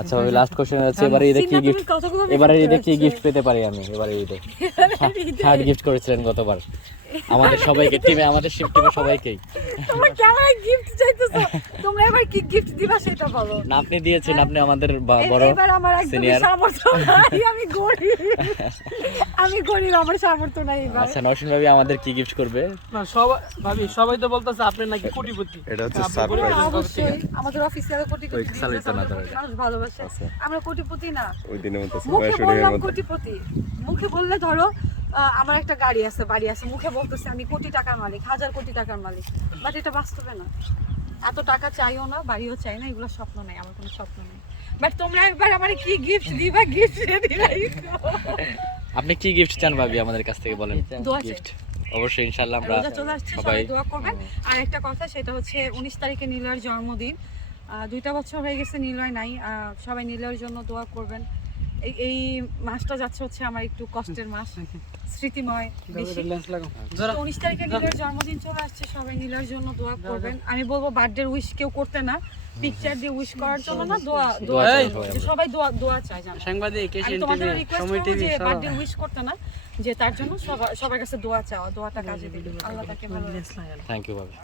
আচ্ছা ওই last question আছে এবারে ঈদে কি গিফট এবারে ঈদে কি গিফট পেতে পারি আমি? এবারে ঈদে। থার্ড শার্ট গিফট করেছিলেন গতবার। আমাদের সবাইকে টিমে আমাদের শিফট টিমে সবাইকেই। তোমরা কেমন গিফট চাইতেছো? তোমরা এবার কি গিফট দিবা সেটা বলো। না আপনি দিয়েছেন আপনি আমাদের বড় এবার আমার একদম সামর্থ্য নাই আমি গরিব। আমি গরিব আমার সামর্থ্য নাই আচ্ছা নরসিং ভাবি আমাদের কি গিফট করবে? না সবাই ভাবি সবাই তো বলতেছে আপনি নাকি কোটিপতি। এটা হচ্ছে থেকে? অবশ্যই আমাদের অফিসিয়াল কোটি ওই কোটি সালিত না মানুষ ভালোবাসে। আচ্ছা। আমরা কোটিপতি না। ওই দিনের মতো মুখে বললাম কোটিপতি। মুখে বললে ধরো আহ, আমার একটা গাড়ি আছে বাড়ি আছে মুখে বলতেছে আমি কোটি টাকার মালিক হাজার কোটি টাকার মালিক। বাট এটা বাস্তবে না। এত টাকা চাইও না বাড়িও চাই না এগুলো স্বপ্ন নেই আমার কোনো স্বপ্ন নেই। বাট তোমরা একবার আমার কি গিফট দিবা গিফট দিলাই আপনি কি গিফট চান ভাবি আমাদের কাছ থেকে বলেন? গিফট অবশ্যই ইনশাআল্লাহ আমরা চলে আসছে সবাই দোয়া করবেন। আর একটা কথা সেটা হচ্ছে উনিশ তারিখে নিলয়ের জন্মদিন। দুইটা বছর হয়ে গেছে নিলয় নাই সবাই নিলয়ের জন্য দোয়া করবেন। এই এই মাসটা যাচ্ছে হচ্ছে আমার একটু কষ্টের মাস স্মৃতিময় উনিশ তারিখে নীলের জন্মদিন চলে আসছে সবাই নীলের জন্য দোয়া করবেন। আমি বলব বার্থডে উইশ কেউ করতে না পিকচার দিয়ে উইশ করার জন্য না দোয়া দোয়া সবাই দোয়া দোয়া চায় জানো সাংবাদিক আমি এশিয়ান তোমাদের টিভি রিকোয়েস্ট সময় টিভি যে বার্থডে উইশ করতে না যে তার জন্য সবার সবার কাছে দোয়া চাওয়া দোয়াটা কাজে দিবে। আল্লাহ তাকে ভালো থ্যাংক ইউ ভাবি